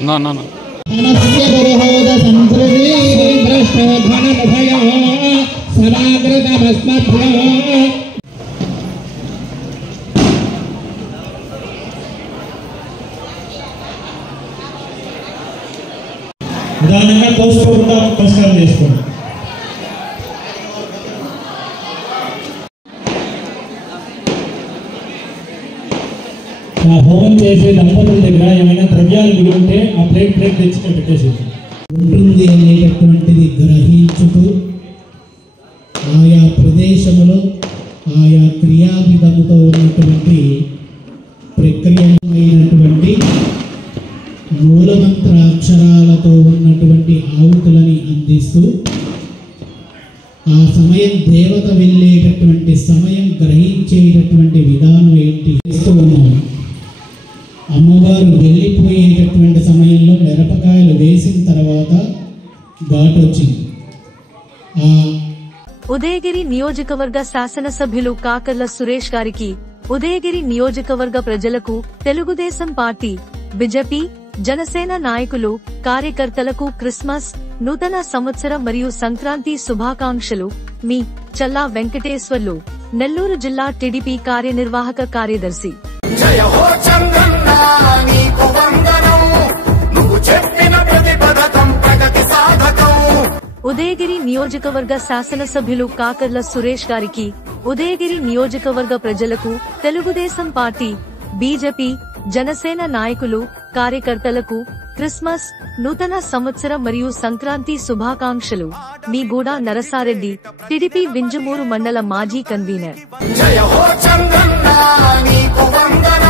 No, no, no. నిదానంగా తోసుకోకుండా నమస్కారం చేసుకోండి. హోమం చేసే దంపతుల దగ్గర ఏమైనా ద్రవ్యాలు మిగిలితే ఆ ప్లేట్ తెచ్చి పెట్టేసి ఉంటుంది అనేటటువంటిది గ్రహించుతూ ఆయా ప్రదేశంలో ఆయా క్రియావిధముతో ఉన్నటువంటి ప్రక్రియమైనటువంటి మూలమంత్ర అక్షరాలతో ఉన్నటువంటి ఆవుతులని అందిస్తూ ఆ సమయం దేవత వెళ్ళేటటువంటి సమయం గ్రహించేటటువంటి విధానం ఏంటి చేస్తూ ఉన్నాం. అమ్మవారు వెళ్ళిపోయేటటువంటి సమయంలో మిరపకాయలు వేసిన తర్వాత ఘాట్ వచ్చింది. ఉదయగిరి నియోజకవర్గ శాసనసభ్యులు కాకర్ల సురేష్ గారికి, ఉదయగిరి నియోజకవర్గ ప్రజలకు, తెలుగుదేశం పార్టీ, బీజేపీ, జనసేన నాయకులు, కార్యకర్తలకు క్రిస్మస్, నూతన సంవత్సరం మరియు సంక్రాంతి శుభాకాంక్షలు. మీ చల్లా వెంకటేశ్వర్లు, నెల్లూరు జిల్లా టీడీపీ కార్యనిర్వాహక కార్యదర్శి. జయ హో చంద్రన్న నీకు వందనం, నువ్వు చెప్పిన ప్రతి పథకం ప్రగతి సాధకం. ఉదయగిరి నియోజకవర్గ శాసనసభ్యులు కాకర్ల సురేష్ గారికి, ఉదయగిరి నియోజకవర్గ ప్రజలకు, తెలుగుదేశం పార్టీ, బీజేపీ, జనసేన నాయకులు, కార్యకర్తలకు క్రిస్మస్, నూతన సంవత్సరం మరియు సంక్రాంతి శుభాకాంక్షలు. మీ గూడ నరసారెడ్డి, టీడీపీ వింజమూరు మండల మాజీ కన్వీనర్. జయ హో చంద్రన్న నీకు వందనం.